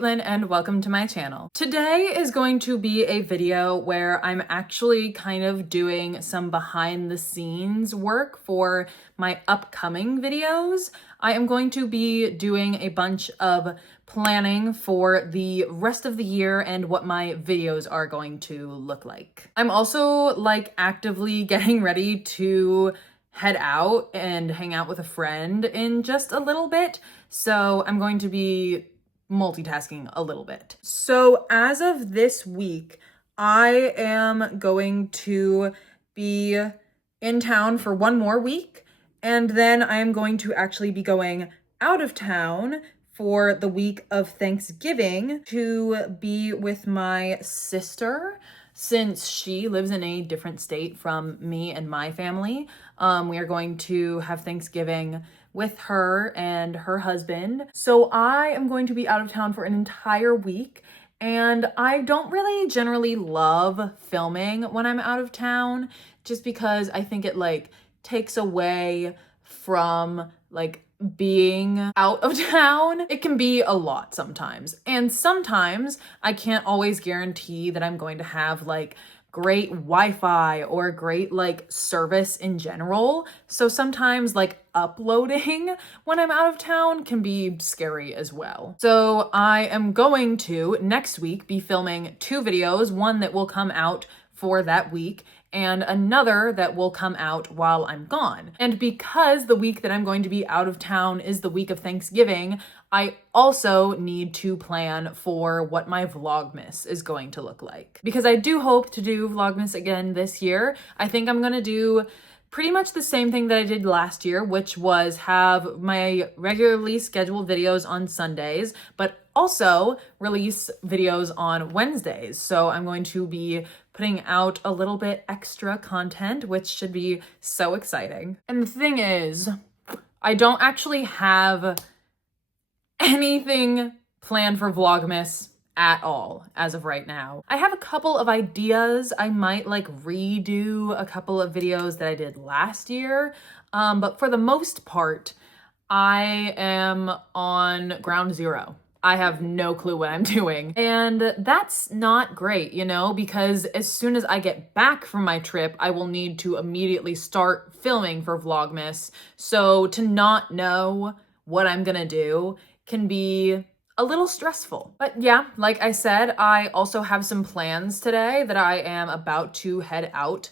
Caitlin and welcome to my channel. Today is going to be a video where I'm actually kind of doing some behind the scenes work for my upcoming videos. I am going to be doing a bunch of planning for the rest of the year and what my videos are going to look like. I'm also actively getting ready to head out and hang out with a friend in just a little bit. So I'm going to be multitasking a little bit. So as of this week, I am going to be in town for one more week, and then I am going to actually be going out of town for the week of Thanksgiving to be with my sister, since she lives in a different state from me and my family. We are going to have Thanksgiving with her and her husband. So I am going to be out of town for an entire week, and I don't really generally love filming when I'm out of town, just because I think it takes away from being out of town. It can be a lot sometimes. And sometimes I can't always guarantee that I'm going to have great Wi-Fi or great service in general. So sometimes uploading when I'm out of town can be scary as well. So I am going to next week be filming 2 videos, one that will come out for that week and another that will come out while I'm gone. And because the week that I'm going to be out of town is the week of Thanksgiving, I also need to plan for what my vlogmas is going to look like. Because I do hope to do vlogmas again this year. I think I'm gonna do pretty much the same thing that I did last year, which was have my regularly scheduled videos on Sundays, but also release videos on Wednesdays. So I'm going to be putting out a little bit extra content, which should be so exciting. And the thing is, I don't actually have anything planned for vlogmas at all as of right now. I have a couple of ideas. I might redo a couple of videos that I did last year, but for the most part, I am on ground zero. I have no clue what I'm doing. And that's not great, because as soon as I get back from my trip, I will need to immediately start filming for vlogmas. So to not know what I'm gonna do can be a little stressful. But yeah, like I said, I also have some plans today that I am about to head out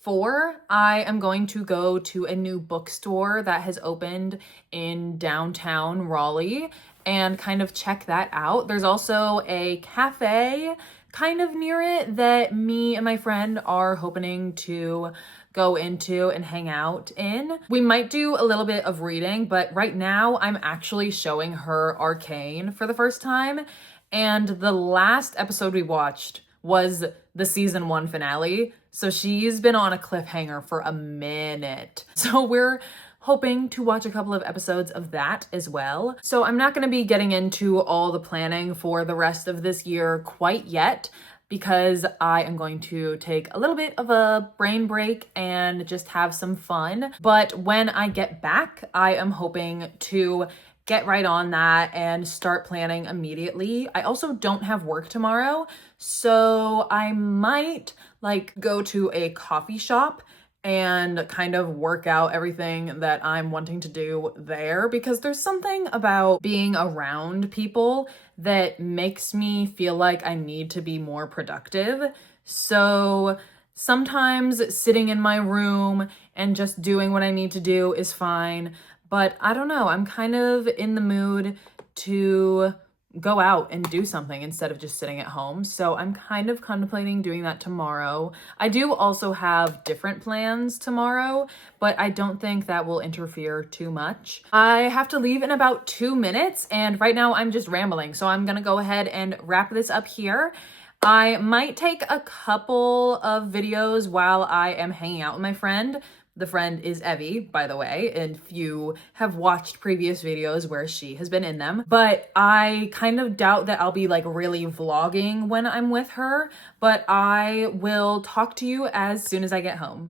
for. I am going to go to a new bookstore that has opened in downtown Raleigh and kind of check that out. There's also a cafe kind of near it that me and my friend are hoping to go into and hang out in. We might do a little bit of reading, but right now I'm actually showing her Arcane for the first time. And the last episode we watched was the season 1 finale. So she's been on a cliffhanger for a minute. So we're hoping to watch a couple of episodes of that as well. So I'm not going to be getting into all the planning for the rest of this year quite yet, because I am going to take a little bit of a brain break and just have some fun. But when I get back, I am hoping to get right on that and start planning immediately. I also don't have work tomorrow, so I might go to a coffee shop and kind of work out everything that I'm wanting to do there, because there's something about being around people that makes me feel like I need to be more productive. So sometimes sitting in my room and just doing what I need to do is fine, but I don't know, I'm kind of in the mood to go out and do something instead of just sitting at home. So I'm kind of contemplating doing that tomorrow. I do also have different plans tomorrow, but I don't think that will interfere too much. I have to leave in about 2 minutes, and right now I'm just rambling. So I'm gonna go ahead and wrap this up here. I might take a couple of videos while I am hanging out with my friend. The friend is Evie, by the way, and if you have watched previous videos where she has been in them. But I kind of doubt that I'll be really vlogging when I'm with her, but I will talk to you as soon as I get home.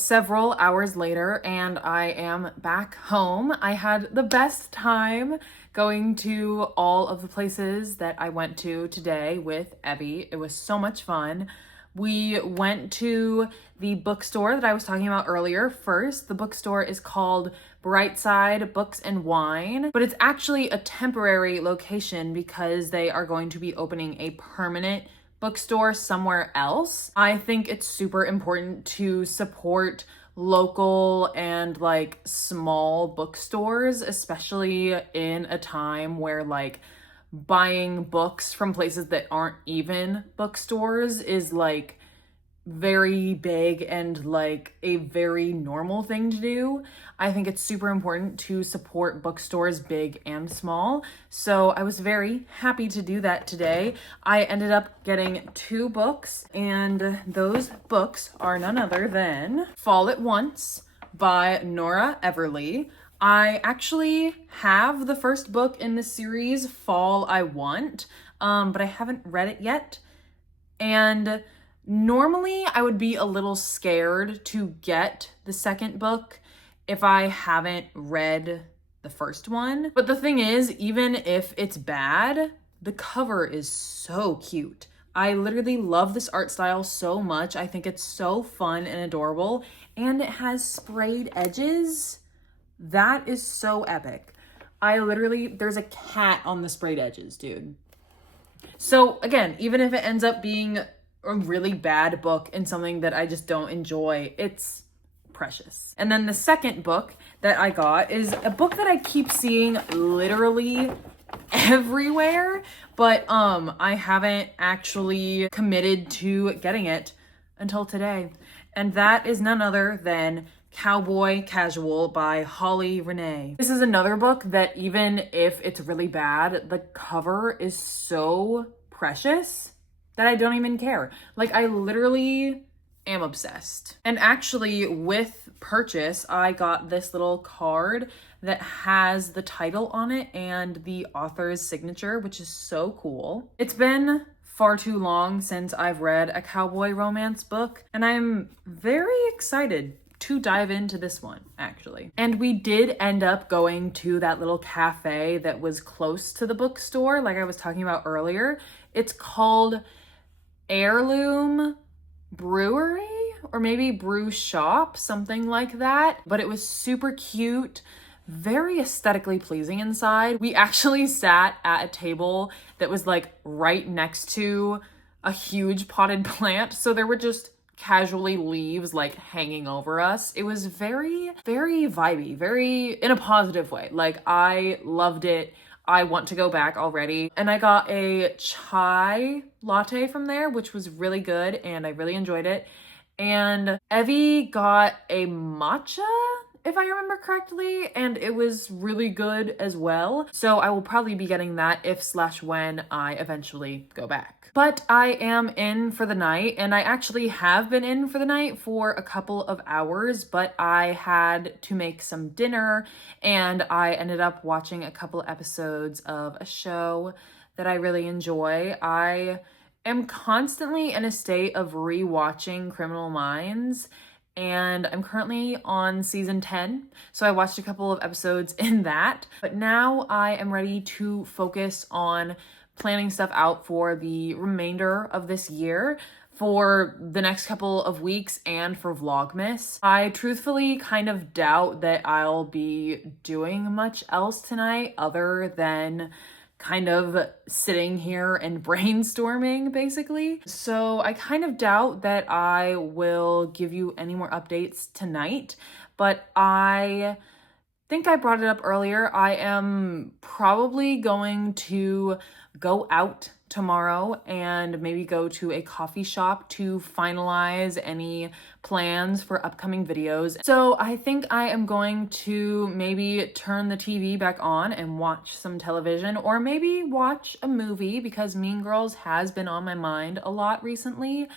several hours later and I am back home. I had the best time going to all of the places that I went to today with Evie. It was so much fun. We went to the bookstore that I was talking about earlier first. The bookstore is called Brightside Books and Wine, but it's actually a temporary location because they are going to be opening a permanent bookstore somewhere else. I think it's super important to support local and like small bookstores, especially in a time where like buying books from places that aren't even bookstores is like very big and like a very normal thing to do. I think it's super important to support bookstores big and small. So I was very happy to do that today. I ended up getting 2 books, and those books are none other than Fall at Once by Nora Everly. I actually have the first book in the series, Fall I Want, but I haven't read it yet. And normally I would be a little scared to get the second book if I haven't read the first one. But the thing is, even if it's bad, the cover is so cute. I literally love this art style so much. I think it's so fun and adorable, and it has sprayed edges. That is so epic. There's a cat on the sprayed edges, dude. So again, even if it ends up being a really bad book and something that I just don't enjoy, it's precious. And then the second book that I got is a book that I keep seeing literally everywhere, but I haven't actually committed to getting it until today. And that is none other than Cowboy Casual by Holly Renee. This is another book that even if it's really bad, the cover is so precious that I don't even care. Like, I literally am obsessed. And actually, with purchase, I got this little card that has the title on it and the author's signature, which is so cool. It's been far too long since I've read a cowboy romance book, and I'm very excited to dive into this one, actually. And we did end up going to that little cafe that was close to the bookstore, like I was talking about earlier. It's called Heirloom Brewery, or maybe Brew Shop, something like that. But it was super cute, very aesthetically pleasing inside. We actually sat at a table that was like right next to a huge potted plant, so there were just casually leaves like hanging over us. It was very, very vibey, very in a positive way. Like, I loved it. I want to go back already. And I got a chai latte from there, which was really good, and I really enjoyed it. And Evie got a matcha, if I remember correctly, and it was really good as well. So I will probably be getting that if/when I eventually go back. But I am in for the night, and I actually have been in for the night for a couple of hours, but I had to make some dinner, and I ended up watching a couple episodes of a show that I really enjoy. I am constantly in a state of rewatching Criminal Minds, and I'm currently on season 10, so I watched a couple of episodes in that. But now I am ready to focus on planning stuff out for the remainder of this year, for the next couple of weeks, and for Vlogmas. I truthfully kind of doubt that I'll be doing much else tonight other than kind of sitting here and brainstorming, basically. So I kind of doubt that I will give you any more updates tonight, but I think I brought it up earlier. I am probably going to go out tomorrow and maybe go to a coffee shop to finalize any plans for upcoming videos. So I think I am going to maybe turn the TV back on and watch some television, or maybe watch a movie, because Mean Girls has been on my mind a lot recently,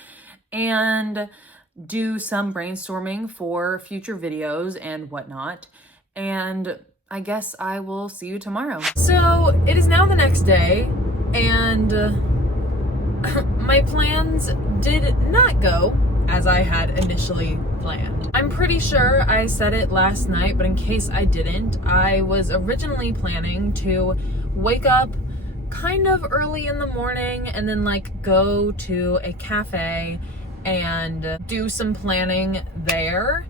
and do some brainstorming for future videos and whatnot. And I guess I will see you tomorrow. So it is now the next day, and my plans did not go as I had initially planned. I'm pretty sure I said it last night, but in case I didn't, I was originally planning to wake up kind of early in the morning and then like go to a cafe and do some planning there,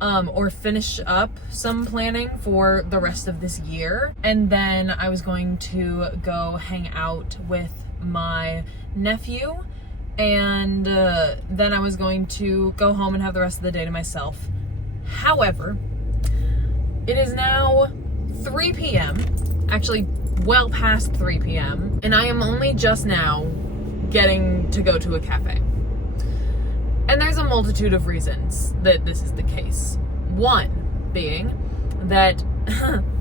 or finish up some planning for the rest of this year. And then I was going to go hang out with my nephew, and then I was going to go home and have the rest of the day to myself. However, it is now 3 p.m., actually well past 3 p.m., and I am only just now getting to go to a cafe. And there's a multitude of reasons that this is the case. One being that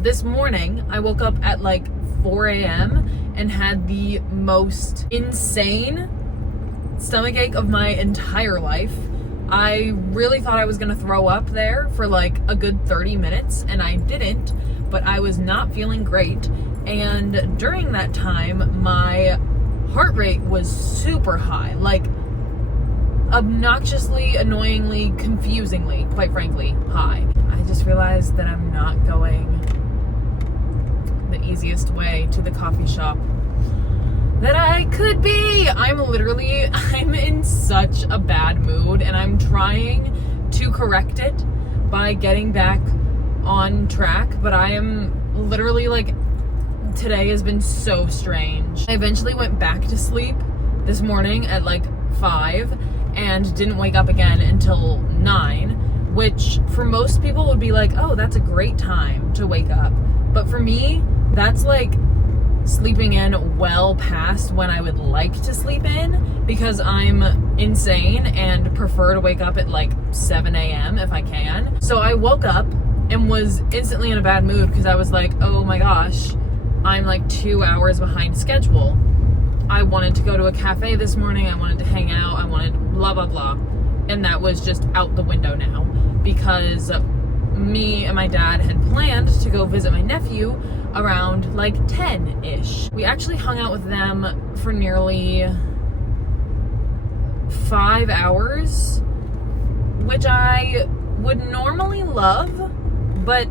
this morning I woke up at like 4 a.m. and had the most insane stomachache of my entire life. I really thought I was gonna throw up there for like a good 30 minutes, and I didn't, but I was not feeling great. And during that time, my heart rate was super high, like obnoxiously, annoyingly, confusingly, quite frankly, high. I just realized that I'm not going the easiest way to the coffee shop that I could be. I'm in such a bad mood, and I'm trying to correct it by getting back on track, but I am literally like, today has been so strange. I eventually went back to sleep this morning at like 5 and didn't wake up again until 9, which for most people would be like, oh, that's a great time to wake up. But for me, that's like sleeping in well past when I would like to sleep in, because I'm insane and prefer to wake up at like 7 a.m. if I can. So I woke up and was instantly in a bad mood because I was like, oh my gosh, I'm like 2 hours behind schedule. I wanted to go to a cafe this morning, I wanted to hang out, I wanted blah, blah, blah. And that was just out the window now, because me and my dad had planned to go visit my nephew around like 10-ish. We actually hung out with them for nearly 5 hours, which I would normally love, but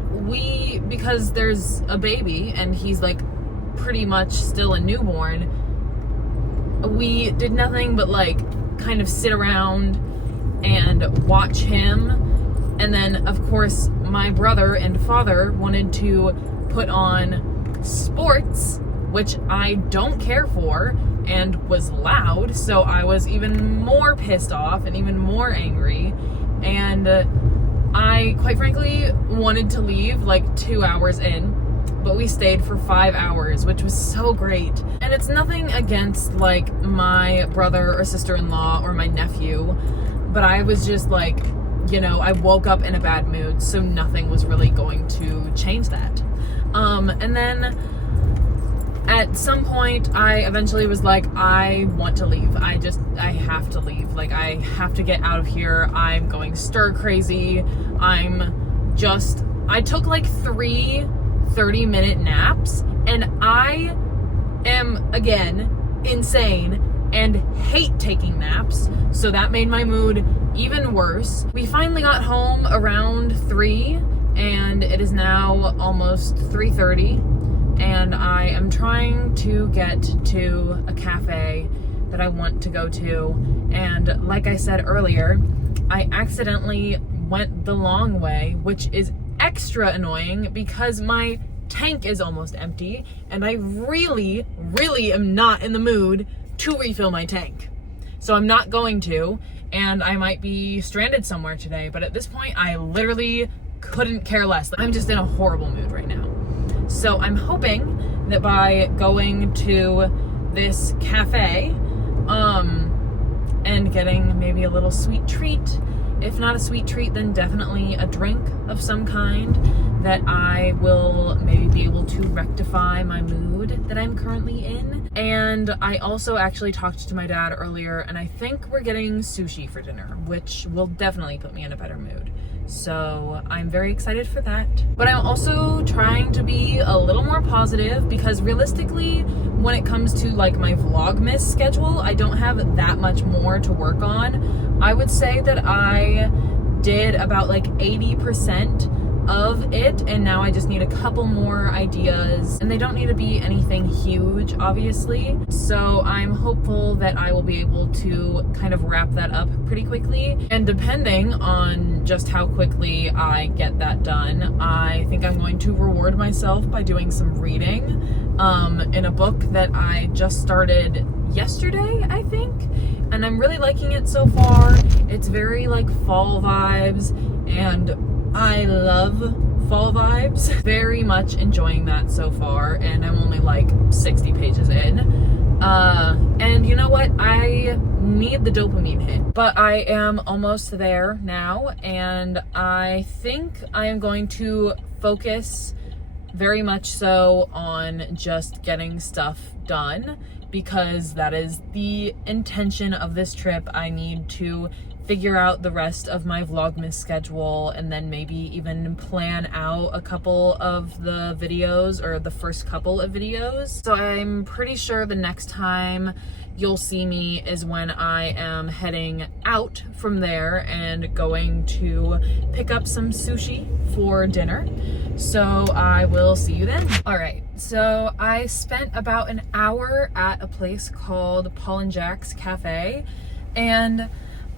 because there's a baby and he's like pretty much still a newborn, we did nothing but like kind of sit around and watch him. And then of course my brother and father wanted to put on sports, which I don't care for, and was loud, so I was even more pissed off and even more angry. And I quite frankly wanted to leave like 2 hours in, but we stayed for 5 hours, which was so great. And it's nothing against like my brother or sister-in-law or my nephew, but I was just like, you know, I woke up in a bad mood, so nothing was really going to change that. And then at some point I eventually was like, I want to leave. I have to leave. Like, I have to get out of here. I'm going stir crazy. I took like 3 30-minute naps, and I am again insane and hate taking naps, so that made my mood even worse. We finally got home around 3, and it is now almost 3:30, and I am trying to get to a cafe that I want to go to. And like I said earlier, I accidentally went the long way, which is extra annoying because my tank is almost empty, and I really, really am not in the mood to refill my tank. So I'm not going to, and I might be stranded somewhere today, but at this point I literally couldn't care less. I'm just in a horrible mood right now. So I'm hoping that by going to this cafe, and getting maybe a little sweet treat, if not a sweet treat, then definitely a drink of some kind, that I will maybe be able to rectify my mood that I'm currently in. And I also actually talked to my dad earlier, and I think we're getting sushi for dinner, which will definitely put me in a better mood. So I'm very excited for that. But I'm also trying to be a little more positive, because realistically, when it comes to like my vlogmas schedule, I don't have that much more to work on. I would say that I did about like 80% of it, and now I just need a couple more ideas, and they don't need to be anything huge, obviously. So I'm hopeful that I will be able to kind of wrap that up pretty quickly, and depending on just how quickly I get that done, I think I'm going to reward myself by doing some reading in a book that I just started yesterday, I think, and I'm really liking it so far. It's very like fall vibes, and I love fall vibes. Very much enjoying that so far, and I'm only like 60 pages in. And you know what? I need the dopamine hit, but I am almost there now, and I think I am going to focus very much so on just getting stuff done, because that is the intention of this trip. I need to figure out the rest of my vlogmas schedule, and then maybe even plan out a couple of the videos, or the first couple of videos. So I'm pretty sure the next time you'll see me is when I am heading out from there and going to pick up some sushi for dinner. So I will see you then. All right, so I spent about an hour at a place called Paul and Jack's Cafe, and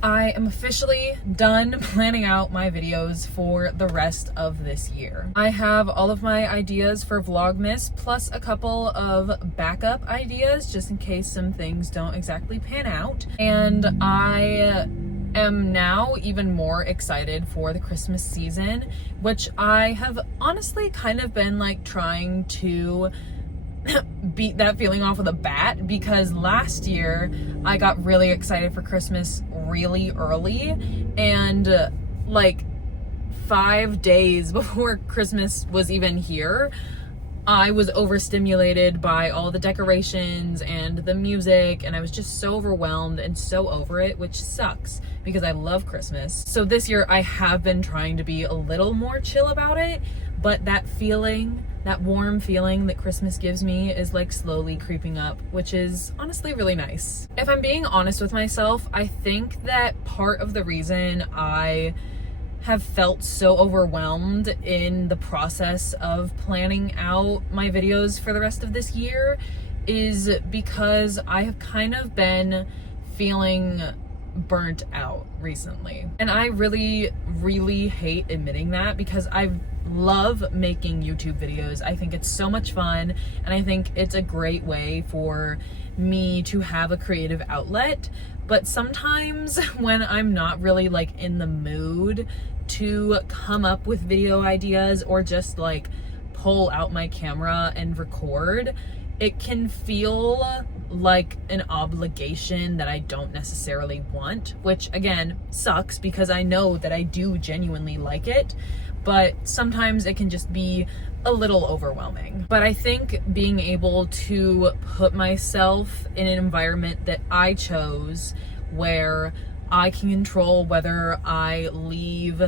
I am officially done planning out my videos for the rest of this year. I have all of my ideas for Vlogmas, plus a couple of backup ideas just in case some things don't exactly pan out. And I am now even more excited for the Christmas season, which I have honestly kind of been like trying to beat that feeling off with a bat, because last year I got really excited for Christmas really early, and like 5 days before Christmas was even here, I was overstimulated by all the decorations and the music, and I was just so overwhelmed and so over it, which sucks because I love Christmas. So this year I have been trying to be a little more chill about it, but that feeling, that warm feeling that Christmas gives me is like slowly creeping up, which is honestly really nice. If I'm being honest with myself, I think that part of the reason I have felt so overwhelmed in the process of planning out my videos for the rest of this year is because I have kind of been feeling burnt out recently. And I really, really hate admitting that, because I love making YouTube videos. I think it's so much fun, and I think it's a great way for me to have a creative outlet. But sometimes when I'm not really like in the mood to come up with video ideas or just like pull out my camera and record, it can feel like an obligation that I don't necessarily want, which again sucks because I know that I do genuinely like it, but sometimes it can just be a little overwhelming. But I think being able to put myself in an environment that I chose, where I can control whether I leave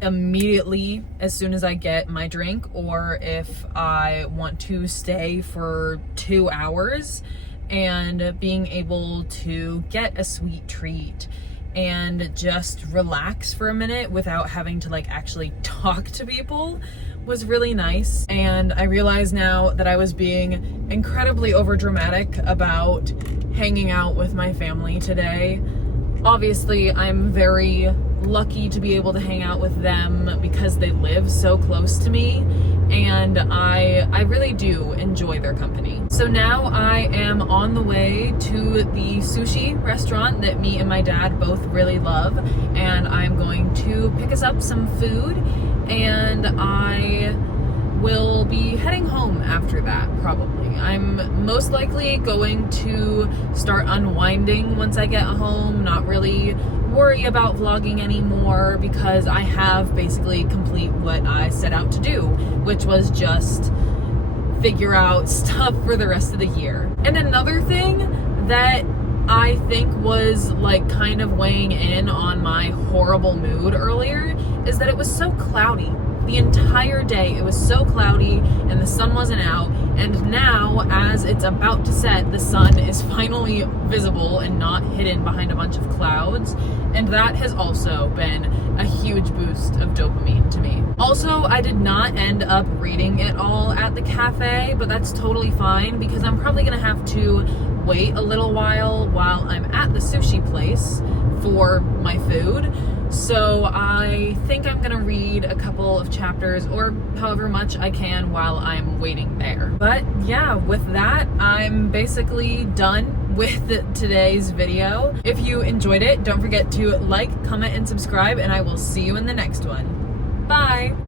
immediately as soon as I get my drink, or if I want to stay for 2 hours, and being able to get a sweet treat and just relax for a minute without having to like actually talk to people was really nice. And I realize now that I was being incredibly overdramatic about hanging out with my family today. Obviously, I'm very lucky to be able to hang out with them because they live so close to me, and I really do enjoy their company. So now I am on the way to the sushi restaurant that me and my dad both really love, and I'm going to pick us up some food, and I will be heading home after that, probably. I'm most likely going to start unwinding once I get home, not really worry about vlogging anymore, because I have basically complete what I set out to do, which was just figure out stuff for the rest of the year. And another thing that I think was like kind of weighing in on my horrible mood earlier is that it was so cloudy. The entire day it was so cloudy and the sun wasn't out, and now as it's about to set, the sun is finally visible and not hidden behind a bunch of clouds, and that has also been a huge boost of dopamine to me. Also, I did not end up reading it all at the cafe, but that's totally fine because I'm probably gonna have to wait a little while I'm at the sushi place for my food. So I think I'm gonna read a couple of chapters or however much I can while I'm waiting there. But yeah, with that, I'm basically done with today's video. If you enjoyed it, don't forget to like, comment, and subscribe, and I will see you in the next one. Bye!